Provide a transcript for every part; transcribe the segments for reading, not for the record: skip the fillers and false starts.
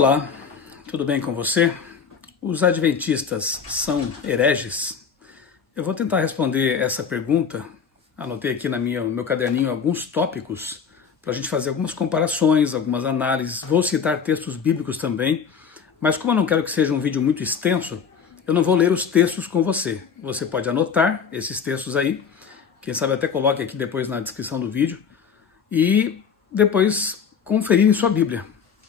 Olá, tudo bem com você? Os adventistas são hereges? Eu vou tentar responder essa pergunta. Anotei aqui no meu caderninho alguns tópicos para a gente fazer algumas comparações, algumas análises. Vou citar textos bíblicos também, mas como eu não quero que seja um vídeo muito extenso, eu não vou ler os textos com você. Você pode anotar esses textos aí, quem sabe até coloque aqui depois na descrição do vídeo, e depois conferir em sua Bíblia,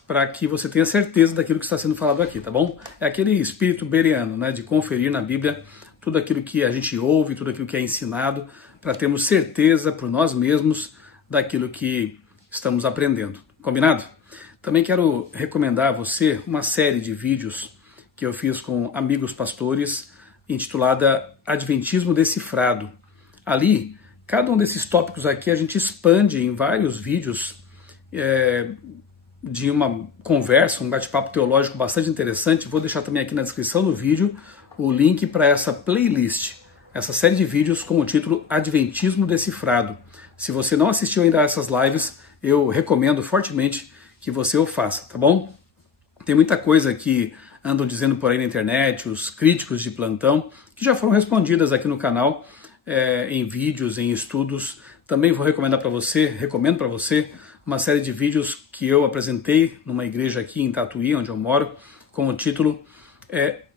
para que você tenha certeza daquilo que está sendo falado aqui, tá bom? É aquele espírito bereano, né, de conferir na Bíblia tudo aquilo que a gente ouve, tudo aquilo que é ensinado, para termos certeza por nós mesmos daquilo que estamos aprendendo. Combinado? Também quero recomendar a você uma série de vídeos que eu fiz com amigos pastores, intitulada Adventismo Decifrado. Ali, cada um desses tópicos aqui a gente expande em vários vídeos de uma conversa, um bate-papo teológico bastante interessante. Vou deixar também aqui na descrição do vídeo o link para essa playlist, essa série de vídeos com o título Adventismo Decifrado. Se você não assistiu ainda a essas lives, eu recomendo fortemente que você o faça, tá bom? Tem muita coisa que andam dizendo por aí na internet, os críticos de plantão, que já foram respondidas aqui no canal, em vídeos, em estudos. Também vou recomendo para você uma série de vídeos que eu apresentei numa igreja aqui em Tatuí, onde eu moro, com o título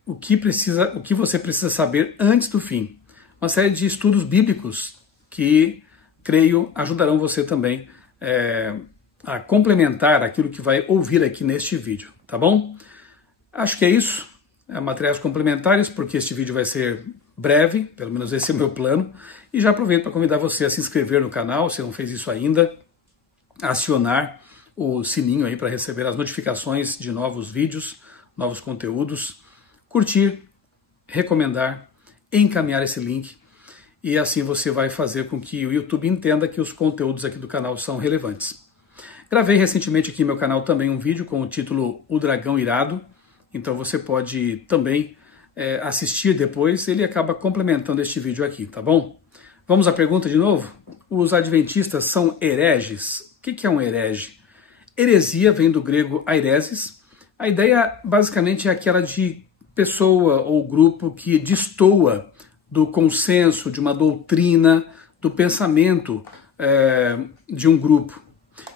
o que você precisa saber antes do fim. Uma série de estudos bíblicos que, creio, ajudarão você também a complementar aquilo que vai ouvir aqui neste vídeo, tá bom? Acho que é isso, materiais complementares, porque este vídeo vai ser breve, pelo menos esse é o meu plano, e já aproveito para convidar você a se inscrever no canal, se não fez isso ainda, acionar o sininho aí para receber as notificações de novos vídeos, novos conteúdos, curtir, recomendar, encaminhar esse link, e assim você vai fazer com que o YouTube entenda que os conteúdos aqui do canal são relevantes. Gravei recentemente aqui no meu canal também um vídeo com o título O Dragão Irado, então você pode também assistir depois, ele acaba complementando este vídeo aqui, tá bom? Vamos à pergunta de novo? Os adventistas são hereges? O que é um herege? Heresia vem do grego aireses. A ideia basicamente é aquela de pessoa ou grupo que destoa do consenso, de uma doutrina, do pensamento de um grupo.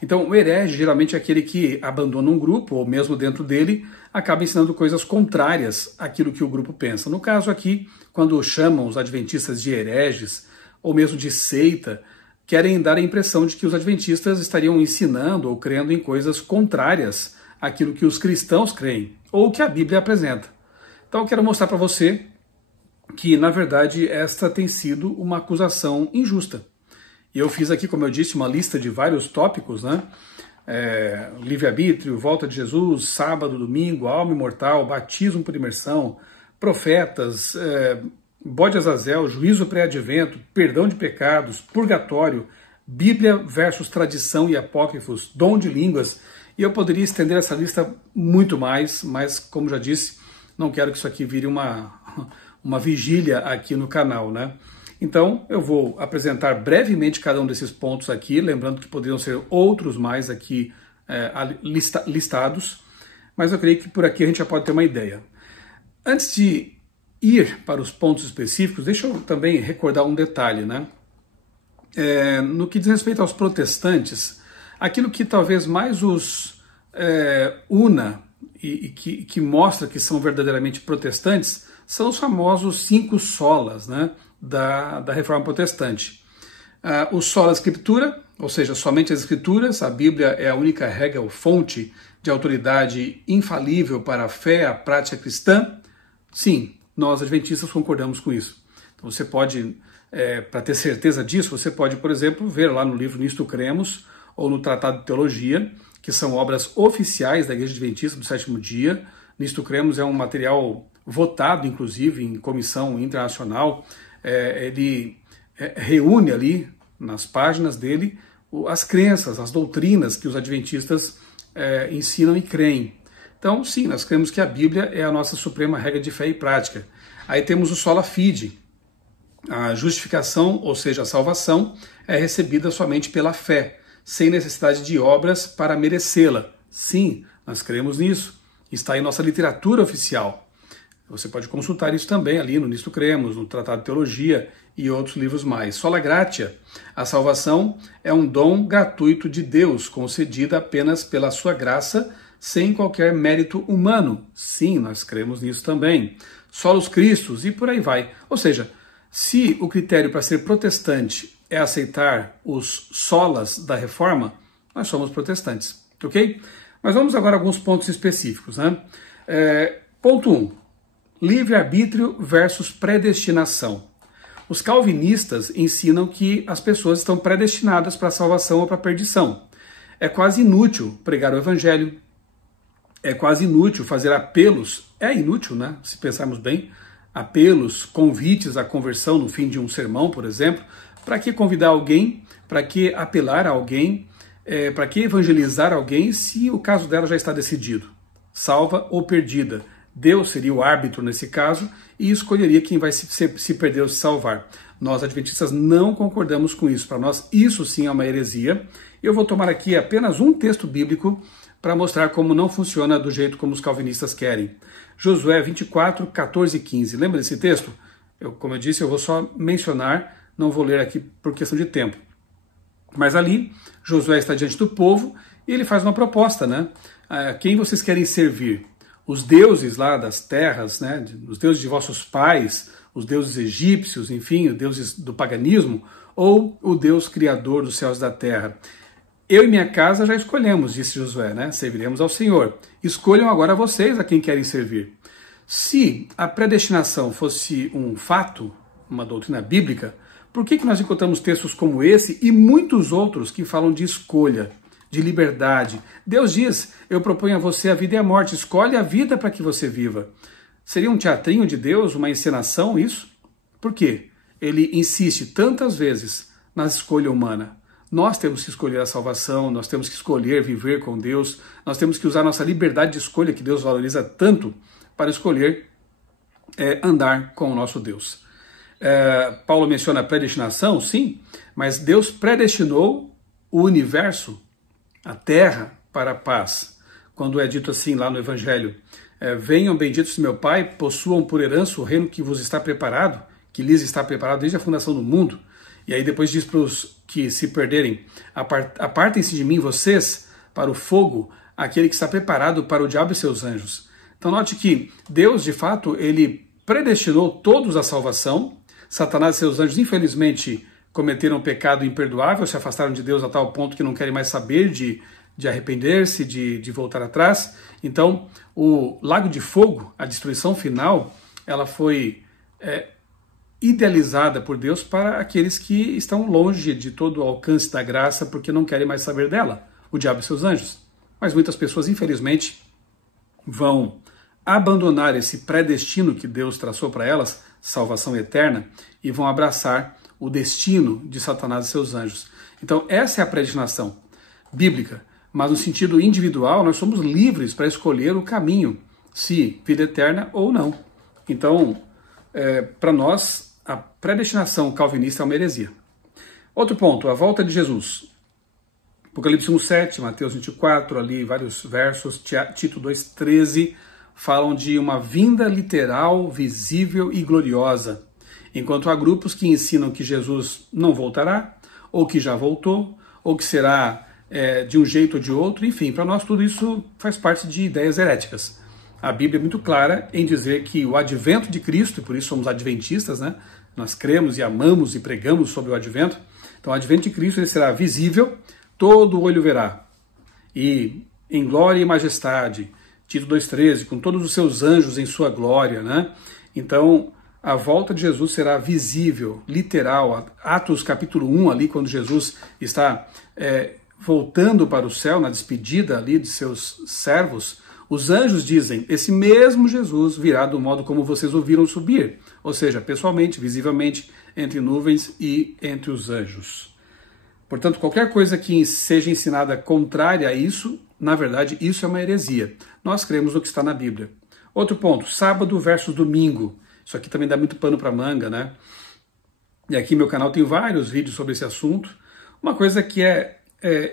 Então, o herege geralmente é aquele que abandona um grupo, ou mesmo dentro dele, acaba ensinando coisas contrárias àquilo que o grupo pensa. No caso aqui, quando chamam os adventistas de hereges, ou mesmo de seita, querem dar a impressão de que os adventistas estariam ensinando ou crendo em coisas contrárias àquilo que os cristãos creem, ou que a Bíblia apresenta. Então eu quero mostrar para você que, na verdade, esta tem sido uma acusação injusta. E eu fiz aqui, como eu disse, uma lista de vários tópicos, né? Livre-arbítrio, volta de Jesus, sábado, domingo, alma imortal, batismo por imersão, profetas, bode Azazel, juízo pré-advento, perdão de pecados, purgatório, Bíblia versus tradição e apócrifos, dom de línguas. E eu poderia estender essa lista muito mais, mas, como já disse, não quero que isso aqui vire uma vigília aqui no canal, né? Então, eu vou apresentar brevemente cada um desses pontos aqui, lembrando que poderiam ser outros mais aqui listados, mas eu creio que por aqui a gente já pode ter uma ideia. Antes de ir para os pontos específicos, deixa eu também recordar um detalhe, né? No que diz respeito aos protestantes, aquilo que talvez mais os una e que mostra que são verdadeiramente protestantes são os famosos 5 solas, né, da Reforma Protestante. O sola Scriptura, ou seja, somente as Escrituras, a Bíblia é a única regra ou fonte de autoridade infalível para a fé, a prática cristã. Sim, nós adventistas concordamos com isso. Então você pode, para ter certeza disso, você pode, por exemplo, ver lá no livro Nisto Cremos, ou no Tratado de Teologia, que são obras oficiais da Igreja Adventista do Sétimo Dia. Nisto Cremos é um material votado, inclusive, em comissão internacional. Ele reúne ali, nas páginas dele, as crenças, as doutrinas que os adventistas ensinam e creem. Então, sim, nós cremos que a Bíblia é a nossa suprema regra de fé e prática. Aí temos o sola fide. A justificação, ou seja, a salvação, é recebida somente pela fé, sem necessidade de obras para merecê-la. Sim, nós cremos nisso. está em nossa literatura oficial. Você pode consultar isso também ali no Nisto Cremos, no Tratado de Teologia e outros livros mais. Sola Gratia, a salvação é um dom gratuito de Deus, concedida apenas pela sua graça, sem qualquer mérito humano. Sim, nós cremos nisso também. Solos Christus e por aí vai. Ou seja, se o critério para ser protestante é aceitar os solas da Reforma, nós somos protestantes, ok? Mas vamos agora a alguns pontos específicos, né? Ponto 1. Livre-arbítrio versus predestinação. Os calvinistas ensinam que as pessoas estão predestinadas para a salvação ou para a perdição. É quase inútil pregar o evangelho, é quase inútil fazer apelos, é inútil, né? Se pensarmos bem, apelos, convites à conversão no fim de um sermão, por exemplo. Para que convidar alguém? Para que apelar a alguém? Para que evangelizar alguém se o caso dela já está decidido? Salva ou perdida? Deus seria o árbitro nesse caso e escolheria quem vai se perder ou se salvar. Nós, adventistas, não concordamos com isso. Para nós, isso sim é uma heresia. Eu vou tomar aqui apenas um texto bíblico para mostrar como não funciona do jeito como os calvinistas querem. Josué 24, 14 e 15. Lembra desse texto? Como eu disse, eu vou só mencionar, não vou ler aqui por questão de tempo. Mas ali, Josué está diante do povo e ele faz uma proposta, né? Quem vocês querem servir? Os deuses lá das terras, né? Os deuses de vossos pais, os deuses egípcios, enfim, os deuses do paganismo, ou o Deus criador dos céus e da terra? Eu e minha casa já escolhemos, disse Josué, né? Serviremos ao Senhor. Escolham agora vocês a quem querem servir. Se a predestinação fosse um fato, uma doutrina bíblica, por que nós encontramos textos como esse e muitos outros que falam de escolha, de liberdade? Deus diz, eu proponho a você a vida e a morte, escolhe a vida para que você viva. Seria um teatrinho de Deus, uma encenação isso? Por quê? Ele insiste tantas vezes na escolha humana. Nós temos que escolher a salvação, nós temos que escolher viver com Deus, nós temos que usar nossa liberdade de escolha, que Deus valoriza tanto, para escolher andar com o nosso Deus. Paulo menciona a predestinação, sim, mas Deus predestinou o universo, a terra, para a paz. Quando é dito assim lá no Evangelho, venham benditos de meu Pai, possuam por herança o reino que vos está preparado, que lhes está preparado desde a fundação do mundo. E aí depois diz para os que se perderem, apartem-se de mim vocês para o fogo, aquele que está preparado para o diabo e seus anjos. Então note que Deus, de fato, ele predestinou todos à salvação. Satanás e seus anjos, infelizmente, cometeram um pecado imperdoável, se afastaram de Deus a tal ponto que não querem mais saber de arrepender-se, de voltar atrás. Então, o lago de fogo, a destruição final, ela foi idealizada por Deus para aqueles que estão longe de todo o alcance da graça, porque não querem mais saber dela, o diabo e seus anjos. Mas muitas pessoas, infelizmente, vão abandonar esse predestino que Deus traçou para elas, salvação eterna, e vão abraçar o destino de Satanás e seus anjos. Então, essa é a predestinação bíblica, mas no sentido individual, nós somos livres para escolher o caminho, se vida eterna ou não. Então, para nós, a predestinação calvinista é uma heresia. Outro ponto, a volta de Jesus. Apocalipse 1:7, Mateus 24, ali vários versos, Tito 2:13, falam de uma vinda literal, visível e gloriosa. Enquanto há grupos que ensinam que Jesus não voltará, ou que já voltou, ou que será de um jeito ou de outro, enfim, para nós tudo isso faz parte de ideias heréticas. A Bíblia é muito clara em dizer que o advento de Cristo, e por isso somos adventistas, né? Nós cremos e amamos e pregamos sobre o advento. Então o advento de Cristo ele será visível, todo olho verá, e em glória e majestade, Tito 2:13, com todos os seus anjos em sua glória, né? Então, a volta de Jesus será visível, literal. Atos capítulo 1, ali, quando Jesus está voltando para o céu, na despedida ali de seus servos, os anjos dizem, esse mesmo Jesus virá do modo como vocês ouviram subir, ou seja, pessoalmente, visivelmente, entre nuvens e entre os anjos. Portanto, qualquer coisa que seja ensinada contrária a isso, na verdade, isso é uma heresia. Nós cremos no que está na Bíblia. Outro ponto, sábado versus domingo. Isso aqui também dá muito pano para manga, né? E aqui no meu canal tem vários vídeos sobre esse assunto. Uma coisa que é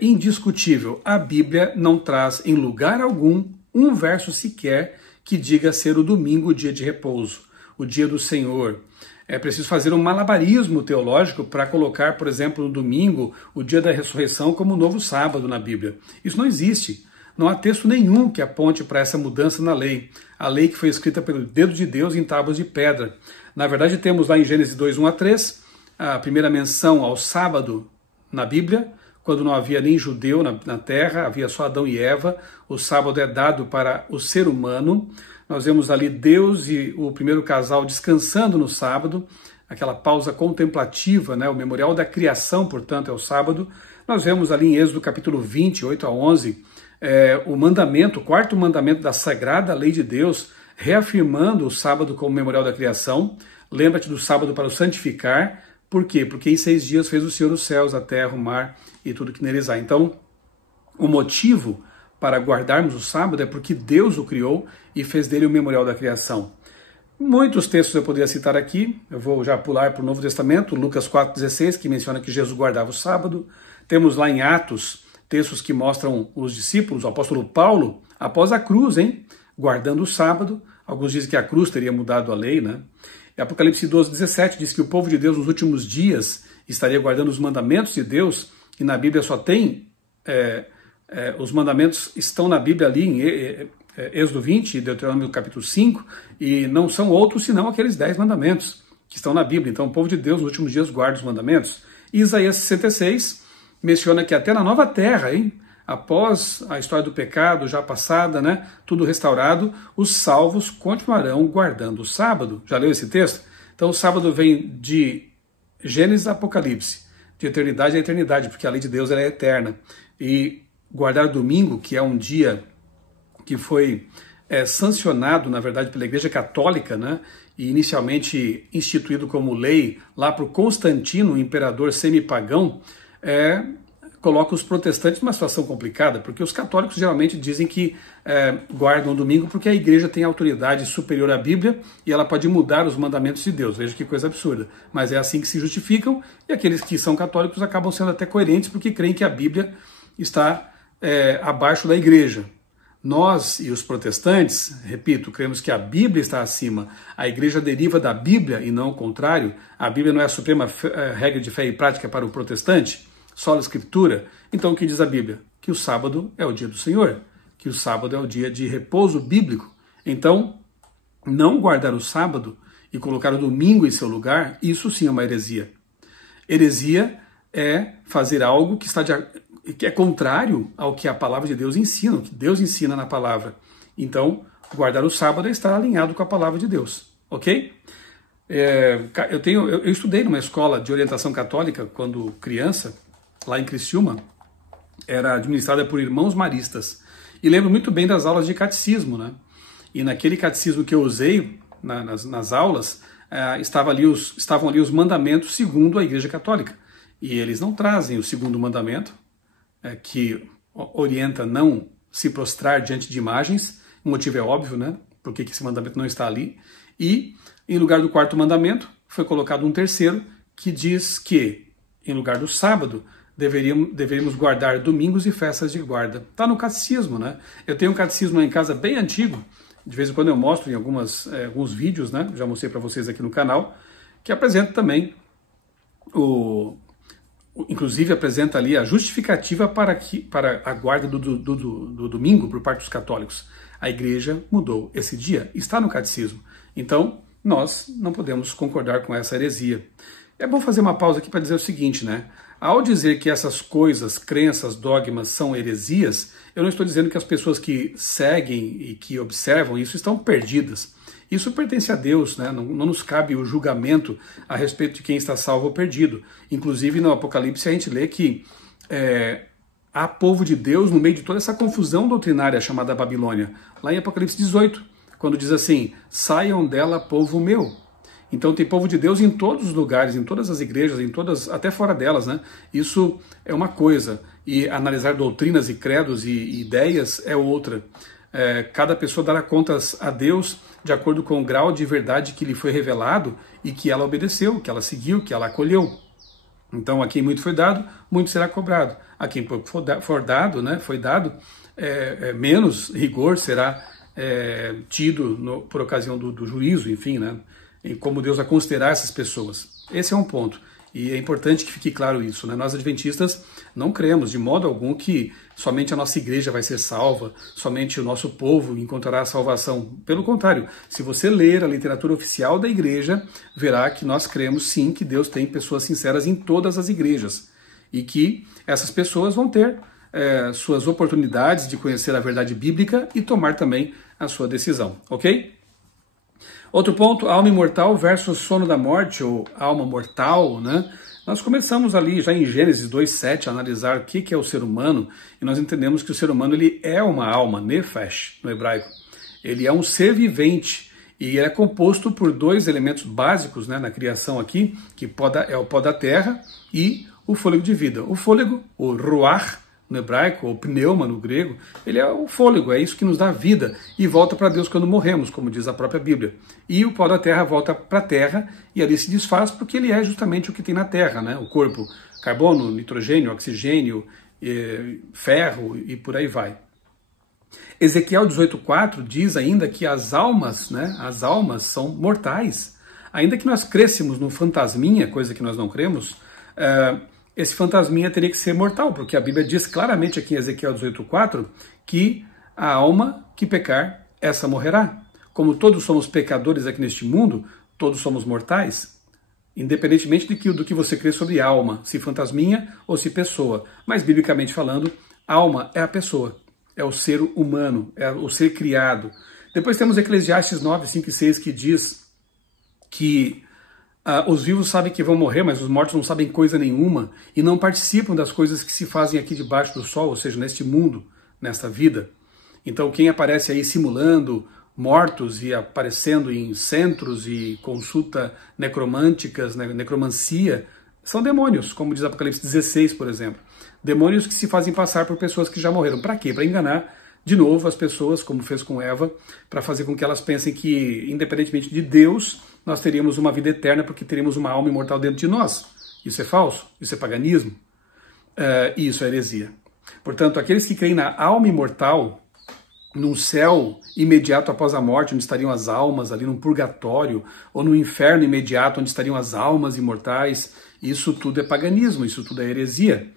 indiscutível, a Bíblia não traz em lugar algum um verso sequer que diga ser o domingo o dia de repouso, o dia do Senhor. É preciso fazer um malabarismo teológico para colocar, por exemplo, no domingo, o dia da ressurreição, como um novo sábado na Bíblia. Isso não existe. Não há texto nenhum que aponte para essa mudança na lei. A lei que foi escrita pelo dedo de Deus em tábuas de pedra. Na verdade, temos lá em Gênesis 2, 1 a 3, a primeira menção ao sábado na Bíblia, quando não havia nem judeu na terra, havia só Adão e Eva. O sábado é dado para o ser humano. Nós vemos ali Deus e o primeiro casal descansando no sábado, aquela pausa contemplativa, né? O memorial da criação, portanto, é o sábado. Nós vemos ali em Êxodo capítulo 20, 8 a 11, o mandamento, o quarto mandamento da sagrada lei de Deus, reafirmando o sábado como memorial da criação. Lembra-te do sábado para o santificar. Por quê? Porque em 6 dias fez o Senhor os céus, a terra, o mar e tudo que neles há. Então, o motivo para guardarmos o sábado é porque Deus o criou e fez dele o memorial da criação. Muitos textos eu poderia citar aqui, eu vou já pular para o Novo Testamento, Lucas 4,16, que menciona que Jesus guardava o sábado. Temos lá em Atos textos que mostram os discípulos, o apóstolo Paulo, após a cruz, guardando o sábado. Alguns dizem que a cruz teria mudado a lei, né? E Apocalipse 12:17 diz que o povo de Deus nos últimos dias estaria guardando os mandamentos de Deus, e na Bíblia só tem... os mandamentos estão na Bíblia ali em Êxodo 20 e Deuteronômio capítulo 5, e não são outros senão aqueles 10 mandamentos que estão na Bíblia. Então o povo de Deus nos últimos dias guarda os mandamentos. E Isaías 66 menciona que até na nova terra, após a história do pecado já passada, né, tudo restaurado, os salvos continuarão guardando o sábado. Já leu esse texto? Então o sábado vem de Gênesis a Apocalipse, de eternidade a eternidade, porque a lei de Deus ela é eterna. E guardar o domingo, que é um dia que foi sancionado, na verdade, pela Igreja Católica, né, e inicialmente instituído como lei lá para o Constantino, o imperador semipagão, coloca os protestantes numa situação complicada, porque os católicos geralmente dizem que guardam o domingo porque a igreja tem autoridade superior à Bíblia e ela pode mudar os mandamentos de Deus. Veja que coisa absurda. Mas é assim que se justificam, e aqueles que são católicos acabam sendo até coerentes porque creem que a Bíblia está abaixo da igreja. Nós e os protestantes, repito, cremos que a Bíblia está acima. A igreja deriva da Bíblia e não o contrário. A Bíblia não é a suprema regra de fé e prática para o protestante, sola escritura. Então o que diz a Bíblia? Que o sábado é o dia do Senhor, que o sábado é o dia de repouso bíblico. Então, não guardar o sábado e colocar o domingo em seu lugar, isso sim é uma heresia. Heresia é fazer algo que é contrário ao que a palavra de Deus ensina, o que Deus ensina na palavra. Então, guardar o sábado é estar alinhado com a palavra de Deus, ok? Eu estudei numa escola de orientação católica quando criança, lá em Criciúma, era administrada por irmãos maristas. E lembro muito bem das aulas de catecismo, né? E naquele catecismo que eu usei nas aulas, estavam ali os mandamentos segundo a Igreja Católica. E eles não trazem o segundo mandamento, que orienta não se prostrar diante de imagens. O motivo é óbvio, né? Por que esse mandamento não está ali? E, em lugar do quarto mandamento, foi colocado um terceiro, que diz que, em lugar do sábado, deveríamos guardar domingos e festas de guarda. Está no catecismo, né? Eu tenho um catecismo em casa bem antigo, de vez em quando eu mostro em alguns vídeos, né? Já mostrei para vocês aqui no canal, que apresenta também inclusive apresenta ali a justificativa para a guarda do domingo por parte dos católicos. A igreja mudou esse dia, está no catecismo. Então, nós não podemos concordar com essa heresia. É bom fazer uma pausa aqui para dizer o seguinte, né? Ao dizer que essas coisas, crenças, dogmas são heresias, eu não estou dizendo que as pessoas que seguem e que observam isso estão perdidas. Isso pertence a Deus, né? Não nos cabe o julgamento a respeito de quem está salvo ou perdido. Inclusive no Apocalipse a gente lê que há povo de Deus no meio de toda essa confusão doutrinária chamada Babilônia. Lá em Apocalipse 18, quando diz assim, saiam dela, povo meu. Então tem povo de Deus em todos os lugares, em todas as igrejas, até fora delas, né? Isso é uma coisa, e analisar doutrinas e credos e ideias é outra. Cada pessoa dará contas a Deus de acordo com o grau de verdade que lhe foi revelado e que ela obedeceu, que ela seguiu, que ela acolheu. Então, a quem muito foi dado, muito será cobrado. A quem pouco foi dado, menos rigor será tido por ocasião do juízo, enfim, né? E como Deus vai considerar essas pessoas. Esse é um ponto. E é importante que fique claro isso, né? Nós adventistas não cremos de modo algum que somente a nossa igreja vai ser salva, somente o nosso povo encontrará a salvação. Pelo contrário, se você ler a literatura oficial da igreja, verá que nós cremos sim que Deus tem pessoas sinceras em todas as igrejas e que essas pessoas vão ter suas oportunidades de conhecer a verdade bíblica e tomar também a sua decisão, ok? Outro ponto, alma imortal versus sono da morte, ou alma mortal, né? Nós começamos ali já em Gênesis 2:7 a analisar o que é o ser humano, e nós entendemos que o ser humano ele é uma alma, nefesh, no hebraico. Ele é um ser vivente, e ele é composto por dois elementos básicos, né, na criação aqui, que é o pó da terra e o fôlego de vida. O fôlego, o ruach, no hebraico, ou pneuma no grego, ele é o fôlego, é isso que nos dá vida e volta para Deus quando morremos, como diz a própria Bíblia. E o pó da terra volta para a terra e ali se desfaz porque ele é justamente o que tem na terra, né? O corpo, carbono, nitrogênio, oxigênio, ferro e por aí vai. Ezequiel 18:4 diz ainda que as almas, né? As almas são mortais. Ainda que nós crêssemos no fantasminha, coisa que nós não cremos, esse fantasminha teria que ser mortal, porque a Bíblia diz claramente aqui em Ezequiel 18:4 que a alma que pecar, essa morrerá. Como todos somos pecadores aqui neste mundo, todos somos mortais, independentemente do que você crê sobre alma, se fantasminha ou se pessoa. Mas, biblicamente falando, alma é a pessoa, é o ser humano, é o ser criado. Depois temos Eclesiastes 9:5 e 6, que diz que os vivos sabem que vão morrer, mas os mortos não sabem coisa nenhuma e não participam das coisas que se fazem aqui debaixo do sol, ou seja, neste mundo, nesta vida. Então quem aparece aí simulando mortos e aparecendo em centros e consulta necromânticas, né, necromancia, são demônios, como diz Apocalipse 16, por exemplo. Demônios que se fazem passar por pessoas que já morreram. Para quê? Para enganar de novo as pessoas, como fez com Eva, para fazer com que elas pensem que, independentemente de Deus, nós teríamos uma vida eterna porque teríamos uma alma imortal dentro de nós. Isso é falso, isso é paganismo, e isso é heresia. Portanto, aqueles que creem na alma imortal, num céu imediato após a morte, onde estariam as almas, ali num purgatório, ou no inferno imediato, onde estariam as almas imortais, isso tudo é paganismo, isso tudo é heresia.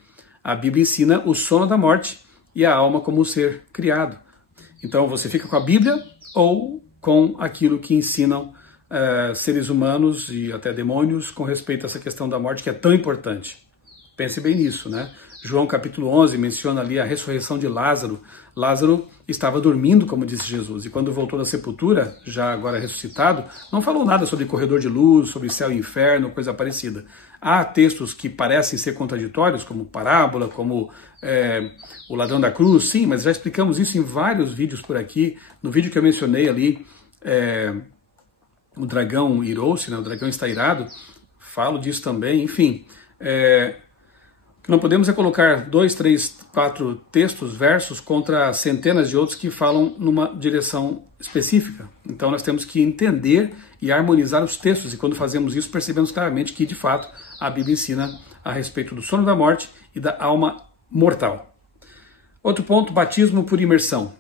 A Bíblia ensina o sono da morte e a alma como ser criado. Então você fica com a Bíblia ou com aquilo que ensinam seres humanos e até demônios com respeito a essa questão da morte, que é tão importante. Pense bem nisso, né? João capítulo 11 menciona ali a ressurreição de Lázaro. Lázaro estava dormindo, como disse Jesus, e quando voltou da sepultura, já agora ressuscitado, não falou nada sobre corredor de luz, sobre céu e inferno, coisa parecida. Há textos que parecem ser contraditórios, como parábola, como o ladrão da cruz, sim, mas já explicamos isso em vários vídeos por aqui. No vídeo que eu mencionei ali, o dragão irou-se, né? O dragão está irado, falo disso também, enfim. O que não podemos é colocar 2, 3, 4 textos, versos, contra centenas de outros que falam numa direção específica. Então nós temos que entender e harmonizar os textos, e quando fazemos isso percebemos claramente que, de fato, a Bíblia ensina a respeito do sono da morte e da alma mortal. Outro ponto, batismo por imersão.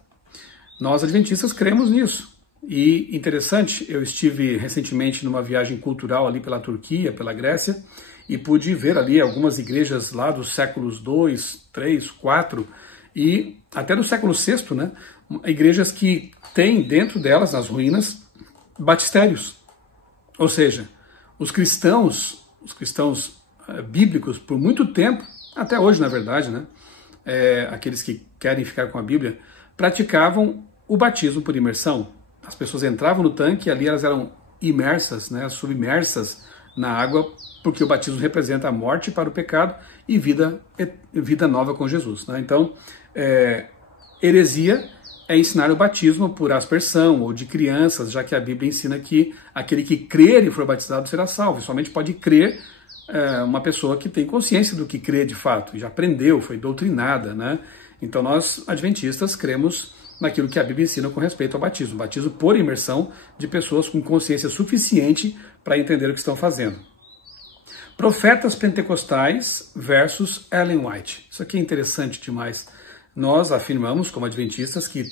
Nós adventistas cremos nisso. E interessante, eu estive recentemente numa viagem cultural ali pela Turquia, pela Grécia, e pude ver ali algumas igrejas lá dos séculos 2, 3, 4 e até do século VI, né? Igrejas que têm dentro delas, nas ruínas, batistérios. Ou seja, os cristãos bíblicos, por muito tempo, até hoje na verdade, né? Aqueles que querem ficar com a Bíblia, praticavam o batismo por imersão. As pessoas entravam no tanque e ali elas eram imersas, né, submersas na água, porque o batismo representa a morte para o pecado e vida nova com Jesus, né? Então, heresia é ensinar o batismo por aspersão ou de crianças, já que a Bíblia ensina que aquele que crer e for batizado será salvo. E somente pode crer uma pessoa que tem consciência do que crê de fato, já aprendeu, foi doutrinada, né? Então nós, adventistas, cremos naquilo que a Bíblia ensina com respeito ao batismo. Batismo por imersão de pessoas com consciência suficiente para entender o que estão fazendo. Profetas pentecostais versus Ellen White. Isso aqui é interessante demais. Nós afirmamos, como adventistas, que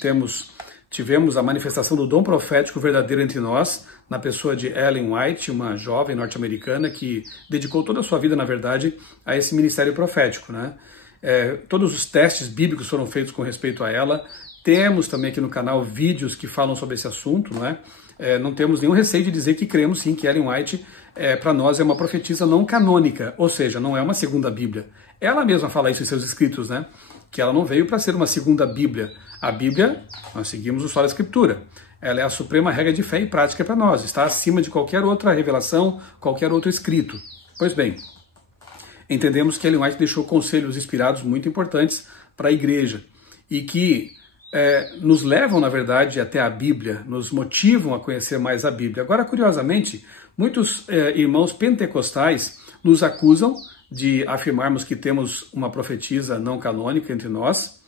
tivemos a manifestação do dom profético verdadeiro entre nós, na pessoa de Ellen White, uma jovem norte-americana que dedicou toda a sua vida, na verdade, a esse ministério profético, né? Todos os testes bíblicos foram feitos com respeito a ela. Temos também aqui no canal vídeos que falam sobre esse assunto, não é? Não temos nenhum receio de dizer que cremos sim que Ellen White, para nós, é uma profetisa não canônica, ou seja, não é uma segunda Bíblia. Ela mesma fala isso em seus escritos, né? Que ela não veio para ser uma segunda Bíblia. A Bíblia, nós seguimos só a Escritura. Ela é a suprema regra de fé e prática para nós. Está acima de qualquer outra revelação, qualquer outro escrito. Pois bem, entendemos que Ellen White deixou conselhos inspirados muito importantes para a igreja e que nos levam, na verdade, até a Bíblia, nos motivam a conhecer mais a Bíblia. Agora, curiosamente, muitos irmãos pentecostais nos acusam de afirmarmos que temos uma profetisa não canônica entre nós,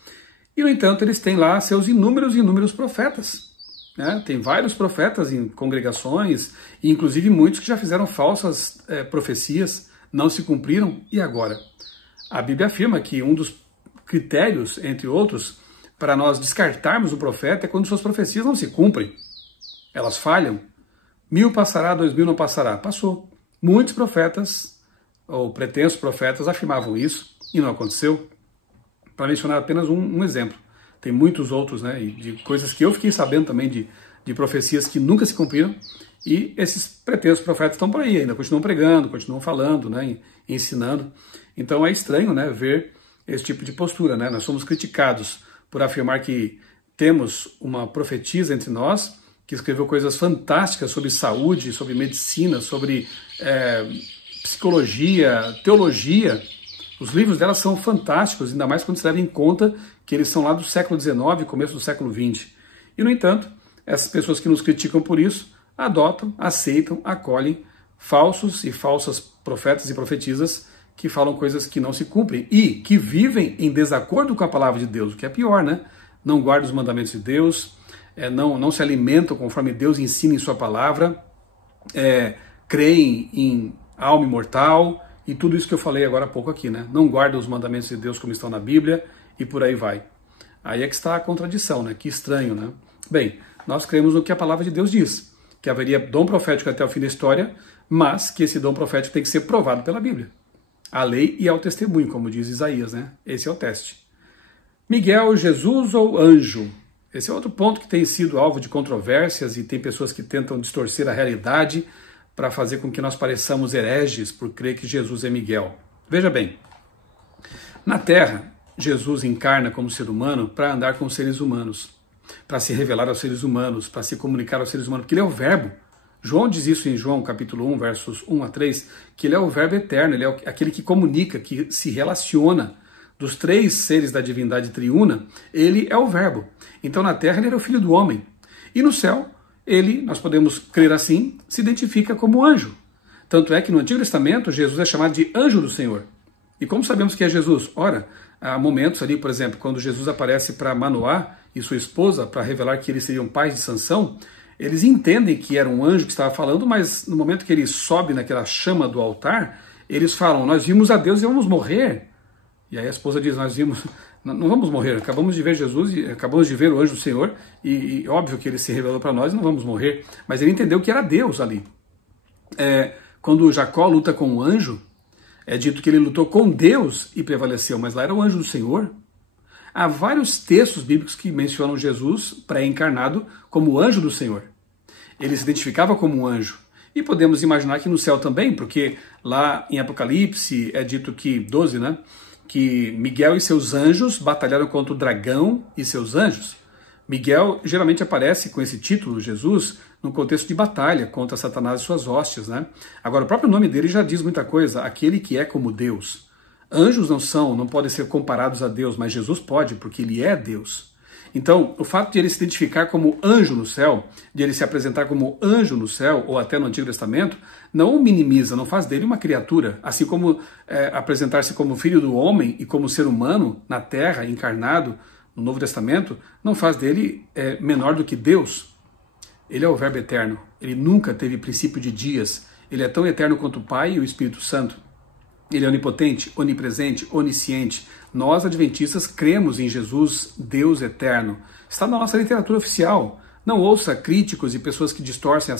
e, no entanto, eles têm lá seus inúmeros profetas. Né? Tem vários profetas em congregações, e inclusive muitos que já fizeram falsas profecias, não se cumpriram, e agora? A Bíblia afirma que um dos critérios, entre outros, para nós descartarmos o profeta é quando suas profecias não se cumprem. Elas falham. 1000 passará, 2000 não passará. Passou. Muitos profetas, ou pretensos profetas, afirmavam isso e não aconteceu. Para mencionar apenas um exemplo. Tem muitos outros, né, de coisas que eu fiquei sabendo também de profecias que nunca se cumpriram, e esses pretensos profetas estão por aí ainda, continuam pregando, continuam falando, né, ensinando. Então é estranho, né, ver esse tipo de postura, né? Nós somos criticados por afirmar que temos uma profetisa entre nós, que escreveu coisas fantásticas sobre saúde, sobre medicina, sobre psicologia, teologia. Os livros dela são fantásticos, ainda mais quando se leva em conta que eles são lá do século XIX, começo do século XX. E, no entanto, essas pessoas que nos criticam por isso, adotam, aceitam, acolhem falsos e falsas profetas e profetisas que falam coisas que não se cumprem e que vivem em desacordo com a palavra de Deus, o que é pior, né? Não guardam os mandamentos de Deus, não se alimentam conforme Deus ensina em sua palavra, creem em alma imortal e tudo isso que eu falei agora há pouco aqui, né? Não guardam os mandamentos de Deus como estão na Bíblia e por aí vai. Aí é que está a contradição, né? Que estranho, né? Bem, nós cremos no que a palavra de Deus diz, que haveria dom profético até o fim da história, mas que esse dom profético tem que ser provado pela Bíblia. A lei e ao testemunho, como diz Isaías, né? Esse é o teste. Miguel, Jesus ou anjo? Esse é outro ponto que tem sido alvo de controvérsias e tem pessoas que tentam distorcer a realidade para fazer com que nós pareçamos hereges por crer que Jesus é Miguel. Veja bem, na Terra, Jesus encarna como ser humano para andar com os seres humanos, para se revelar aos seres humanos, para se comunicar aos seres humanos, porque ele é o verbo. João diz isso em João capítulo 1, versos 1 a 3, que ele é o verbo eterno, ele é aquele que comunica, que se relaciona. Dos 3 seres da divindade triuna, ele é o verbo. Então na terra ele era o filho do homem. E no céu, ele, nós podemos crer assim, se identifica como anjo. Tanto é que no Antigo Testamento, Jesus é chamado de anjo do Senhor. E como sabemos que é Jesus? Ora, há momentos ali, por exemplo, quando Jesus aparece para Manoá e sua esposa, para revelar que eles seriam pais de Sansão, eles entendem que era um anjo que estava falando, mas no momento que ele sobe naquela chama do altar, eles falam, nós vimos a Deus e vamos morrer. E aí a esposa diz, não vamos morrer, acabamos de ver Jesus, acabamos de ver o anjo do Senhor, e óbvio que ele se revelou para nós e não vamos morrer. Mas ele entendeu que era Deus ali. Quando Jacó luta com um anjo, é dito que ele lutou com Deus e prevaleceu, mas lá era o anjo do Senhor. Há vários textos bíblicos que mencionam Jesus pré-encarnado como anjo do Senhor. Ele se identificava como um anjo. E podemos imaginar que no céu também, porque lá em Apocalipse é dito que, 12, né? Que Miguel e seus anjos batalharam contra o dragão e seus anjos. Miguel geralmente aparece com esse título, Jesus, no contexto de batalha contra Satanás e suas hóstias, né? Agora, o próprio nome dele já diz muita coisa, aquele que é como Deus. Anjos não podem ser comparados a Deus, mas Jesus pode, porque ele é Deus. Então, o fato de ele se identificar como anjo no céu, de ele se apresentar como anjo no céu, ou até no Antigo Testamento, não o minimiza, não faz dele uma criatura. Assim como apresentar-se como filho do homem e como ser humano na terra, encarnado, no Novo Testamento, não faz dele menor do que Deus. Ele é o Verbo eterno, ele nunca teve princípio de dias, ele é tão eterno quanto o Pai e o Espírito Santo. Ele é onipotente, onipresente, onisciente. Nós, adventistas, cremos em Jesus, Deus eterno. Está na nossa literatura oficial. Não ouça críticos e pessoas que distorcem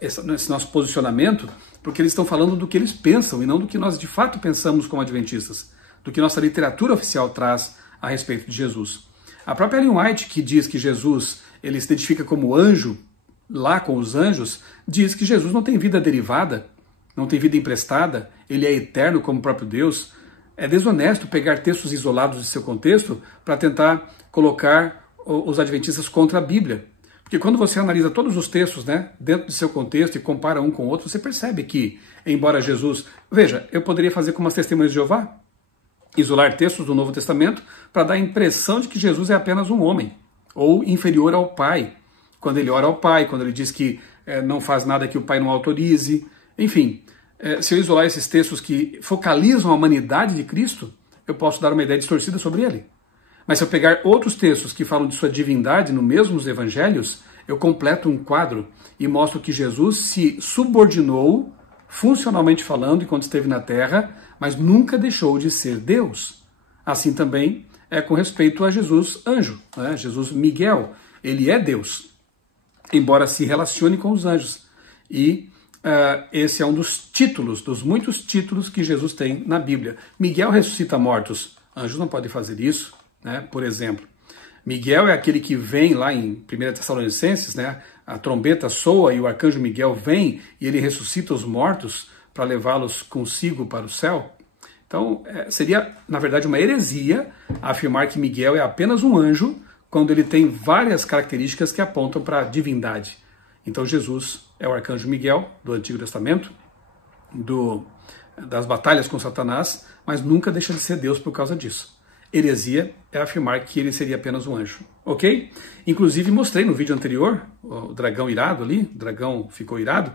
esse nosso posicionamento, porque eles estão falando do que eles pensam e não do que nós de fato pensamos como adventistas, do que nossa literatura oficial traz a respeito de Jesus. A própria Ellen White, que diz que Jesus ele se identifica como anjo, lá com os anjos, diz que Jesus não tem vida derivada, não tem vida emprestada, ele é eterno como o próprio Deus. É desonesto pegar textos isolados de seu contexto para tentar colocar os adventistas contra a Bíblia. Porque quando você analisa todos os textos, né, dentro de seu contexto e compara um com o outro, você percebe que, embora Jesus... Veja, eu poderia fazer como as testemunhas de Jeová, isolar textos do Novo Testamento para dar a impressão de que Jesus é apenas um homem, ou inferior ao Pai, quando ele ora ao Pai, quando ele diz que não faz nada que o Pai não autorize. Enfim, se eu isolar esses textos que focalizam a humanidade de Cristo, eu posso dar uma ideia distorcida sobre ele. Mas se eu pegar outros textos que falam de sua divindade nos mesmos evangelhos, eu completo um quadro e mostro que Jesus se subordinou, funcionalmente falando, enquanto esteve na terra, mas nunca deixou de ser Deus. Assim também é com respeito a Jesus anjo, né? Jesus Miguel, ele é Deus, embora se relacione com os anjos. E esse é um dos títulos, dos muitos títulos que Jesus tem na Bíblia. Miguel ressuscita mortos, anjos não podem fazer isso, né? Por exemplo, Miguel é aquele que vem lá em 1 Tessalonicenses, né? A trombeta soa e o arcanjo Miguel vem e ele ressuscita os mortos para levá-los consigo para o céu. Então, seria, na verdade, uma heresia afirmar que Miguel é apenas um anjo quando ele tem várias características que apontam para a divindade. Então, Jesus é o arcanjo Miguel do Antigo Testamento, das batalhas com Satanás, mas nunca deixa de ser Deus por causa disso. Heresia é afirmar que ele seria apenas um anjo, ok? Inclusive mostrei no vídeo anterior, o dragão irado ali, o dragão ficou irado,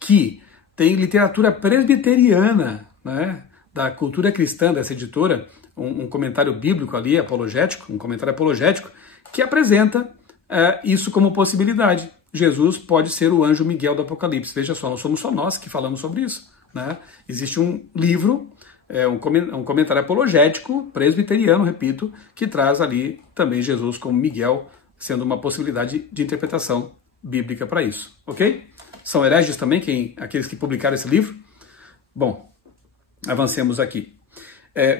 que tem literatura presbiteriana, né, da cultura cristã, dessa editora, um comentário bíblico ali, apologético, um comentário apologético, que apresenta isso como possibilidade. Jesus pode ser o anjo Miguel do Apocalipse. Veja só, não somos só nós que falamos sobre isso, né? Existe um livro, um comentário apologético, presbiteriano, repito, que traz ali também Jesus como Miguel, sendo uma possibilidade de interpretação bíblica para isso, ok? São hereges também aqueles que publicaram esse livro? Bom, avancemos aqui.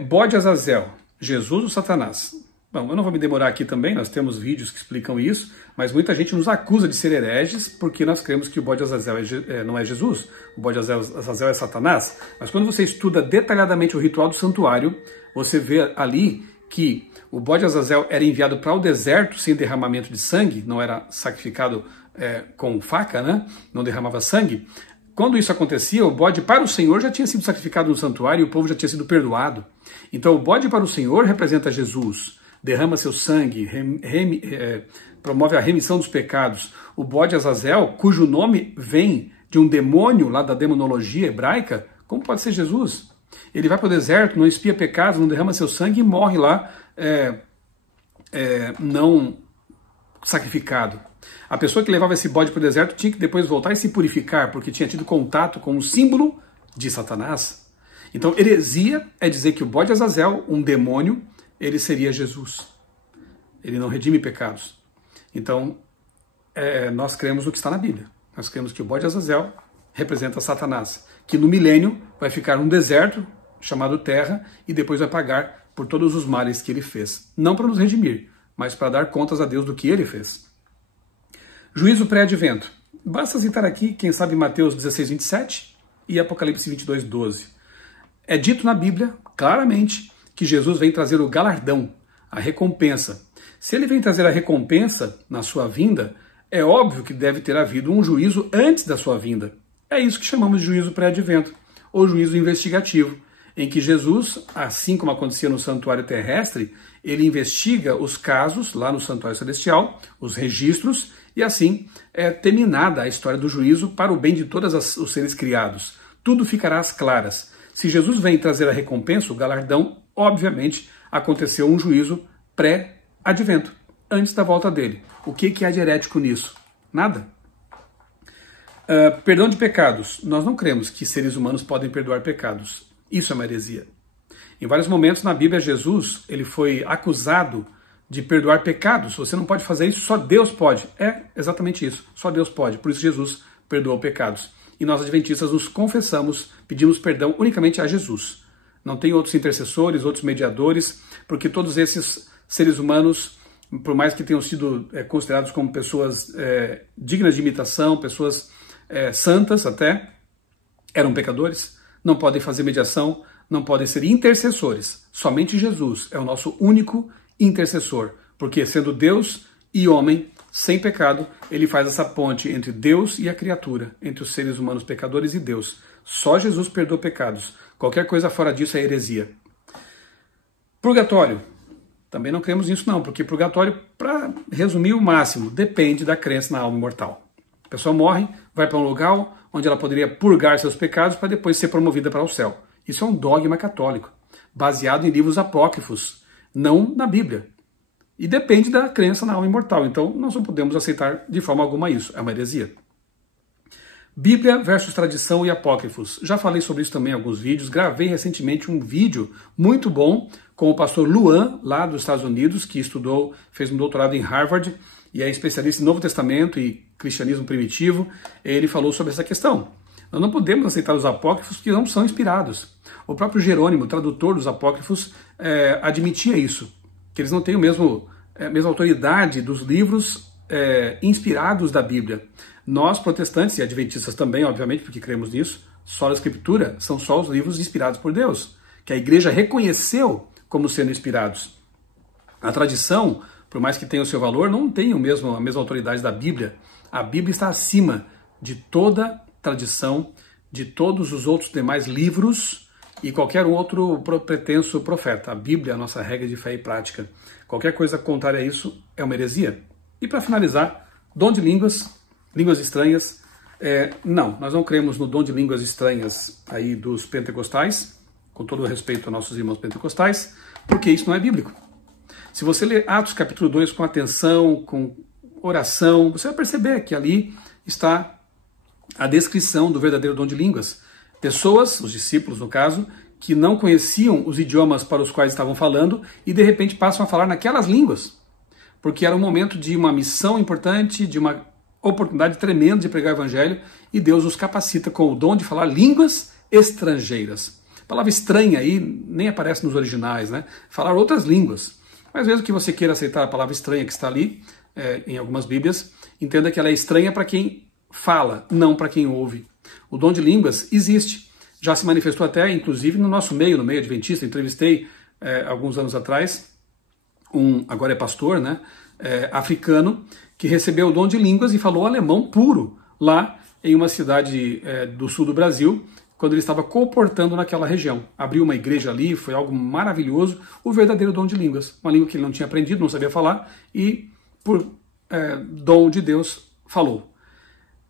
Bode Azazel, Jesus ou Satanás? Bom, eu não vou me demorar aqui também, nós temos vídeos que explicam isso, mas muita gente nos acusa de ser hereges porque nós cremos que o bode Azazel não é Jesus, o bode Azazel é Satanás. Mas quando você estuda detalhadamente o ritual do santuário, você vê ali que o bode Azazel era enviado para o deserto sem derramamento de sangue, não era sacrificado com faca, né? Não derramava sangue. Quando isso acontecia, o bode para o Senhor já tinha sido sacrificado no santuário e o povo já tinha sido perdoado. Então o bode para o Senhor representa Jesus, derrama seu sangue, promove a remissão dos pecados. O bode Azazel, cujo nome vem de um demônio lá da demonologia hebraica, como pode ser Jesus? Ele vai para o deserto, não expia pecados, não derrama seu sangue e morre lá não sacrificado. A pessoa que levava esse bode para o deserto tinha que depois voltar e se purificar, porque tinha tido contato com o símbolo de Satanás. Então, heresia é dizer que o bode Azazel, um demônio, ele seria Jesus. Ele não redime pecados. Então, nós cremos no que está na Bíblia. Nós cremos que o bode Azazel representa Satanás, que no milênio vai ficar num deserto chamado Terra e depois vai pagar por todos os males que ele fez. Não para nos redimir, mas para dar contas a Deus do que ele fez. Juízo pré-advento. Basta citar aqui, quem sabe, Mateus 16, 27 e Apocalipse 22, 12. É dito na Bíblia, claramente, que Jesus vem trazer o galardão, a recompensa. Se ele vem trazer a recompensa na sua vinda, é óbvio que deve ter havido um juízo antes da sua vinda. É isso que chamamos de juízo pré-advento, ou juízo investigativo, em que Jesus, assim como acontecia no santuário terrestre, ele investiga os casos lá no santuário celestial, os registros, e assim é terminada a história do juízo para o bem de todos os seres criados. Tudo ficará às claras. Se Jesus vem trazer a recompensa, o galardão, obviamente aconteceu um juízo pré-advento, antes da volta dele. O que há de herético nisso? Nada. Perdão de pecados. Nós não cremos que seres humanos podem perdoar pecados. Isso é uma heresia. Em vários momentos na Bíblia, Jesus ele foi acusado de perdoar pecados. Você não pode fazer isso, só Deus pode. É exatamente isso, só Deus pode. Por isso Jesus perdoou pecados. E nós adventistas nos confessamos, pedimos perdão unicamente a Jesus. Não tem outros intercessores, outros mediadores, porque todos esses seres humanos, por mais que tenham sido considerados como pessoas dignas de imitação, pessoas santas até, eram pecadores, não podem fazer mediação, não podem ser intercessores. Somente Jesus é o nosso único intercessor, porque sendo Deus e homem, sem pecado, ele faz essa ponte entre Deus e a criatura, entre os seres humanos pecadores e Deus. Só Jesus perdoa pecados. Qualquer coisa fora disso é heresia. Purgatório. Também não cremos nisso não, porque purgatório, para resumir o máximo, depende da crença na alma imortal. A pessoa morre, vai para um lugar onde ela poderia purgar seus pecados para depois ser promovida para o céu. Isso é um dogma católico, baseado em livros apócrifos, não na Bíblia. E depende da crença na alma imortal. Então, nós não podemos aceitar de forma alguma isso. É uma heresia. Bíblia versus tradição e apócrifos. Já falei sobre isso também em alguns vídeos. Gravei recentemente um vídeo muito bom com o pastor Luan, lá dos Estados Unidos, que estudou, fez um doutorado em Harvard e é especialista em Novo Testamento e cristianismo primitivo. Ele falou sobre essa questão. Nós não podemos aceitar os apócrifos que não são inspirados. O próprio Jerônimo, tradutor dos apócrifos, admitia isso, que eles não têm a mesma autoridade dos livros inspirados da Bíblia. Nós, protestantes e adventistas também, obviamente, porque cremos nisso, só a Escritura são só os livros inspirados por Deus, que a igreja reconheceu como sendo inspirados. A tradição, por mais que tenha o seu valor, não tem a mesma autoridade da Bíblia. A Bíblia está acima de toda tradição, de todos os outros demais livros e qualquer outro pretenso profeta. A Bíblia é a nossa regra de fé e prática. Qualquer coisa contrária a isso é uma heresia. E para finalizar, dom de línguas estranhas. Não, nós não cremos no dom de línguas estranhas aí dos pentecostais, com todo o respeito aos nossos irmãos pentecostais, porque isso não é bíblico. Se você ler Atos capítulo 2 com atenção, com oração, você vai perceber que ali está a descrição do verdadeiro dom de línguas. Pessoas, os discípulos no caso, que não conheciam os idiomas para os quais estavam falando e de repente passam a falar naquelas línguas, porque era um momento de uma missão importante, de uma oportunidade tremenda de pregar o evangelho, e Deus os capacita com o dom de falar línguas estrangeiras. A palavra estranha aí nem aparece nos originais, né? Falar outras línguas. Mas mesmo que você queira aceitar a palavra estranha que está ali, em algumas bíblias, entenda que ela é estranha para quem fala, não para quem ouve. O dom de línguas existe. Já se manifestou até, inclusive, no nosso meio, no meio adventista. Entrevistei, alguns anos atrás, agora é pastor, né? Africano, que recebeu o dom de línguas e falou alemão puro lá em uma cidade do sul do Brasil, quando ele estava comportando naquela região. Abriu uma igreja ali, foi algo maravilhoso, o verdadeiro dom de línguas. Uma língua que ele não tinha aprendido, não sabia falar, e por dom de Deus falou.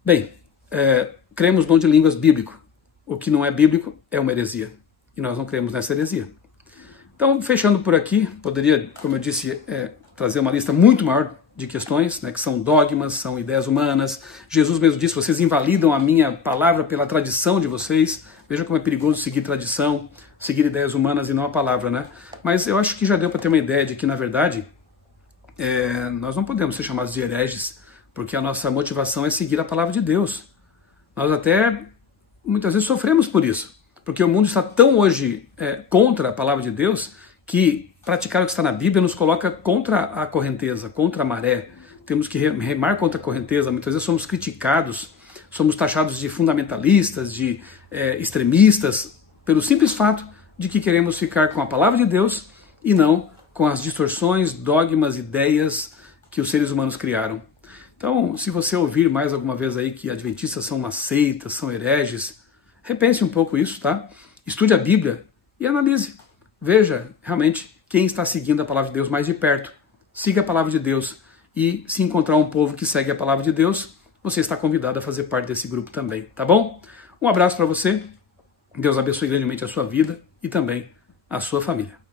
Bem, cremos no dom de línguas bíblico. O que não é bíblico é uma heresia. E nós não cremos nessa heresia. Então, fechando por aqui, poderia, como eu disse, trazer uma lista muito maior de questões, né, que são dogmas, são ideias humanas. Jesus mesmo disse, vocês invalidam a minha palavra pela tradição de vocês. Veja como é perigoso seguir tradição, seguir ideias humanas e não a palavra, né? Mas eu acho que já deu para ter uma ideia de que, na verdade, nós não podemos ser chamados de hereges, porque a nossa motivação é seguir a palavra de Deus. Nós até, muitas vezes, sofremos por isso, porque o mundo está tão hoje contra a palavra de Deus, que praticar o que está na Bíblia nos coloca contra a correnteza, contra a maré. Temos que remar contra a correnteza. Muitas vezes somos criticados, somos taxados de fundamentalistas, de extremistas, pelo simples fato de que queremos ficar com a palavra de Deus e não com as distorções, dogmas, ideias que os seres humanos criaram. Então, se você ouvir mais alguma vez aí que adventistas são uma seita, são hereges, repense um pouco isso, tá? Estude a Bíblia e analise. Veja realmente quem está seguindo a palavra de Deus mais de perto. Siga a palavra de Deus. E se encontrar um povo que segue a palavra de Deus, você está convidado a fazer parte desse grupo também, tá bom? Um abraço para você. Deus abençoe grandemente a sua vida e também a sua família.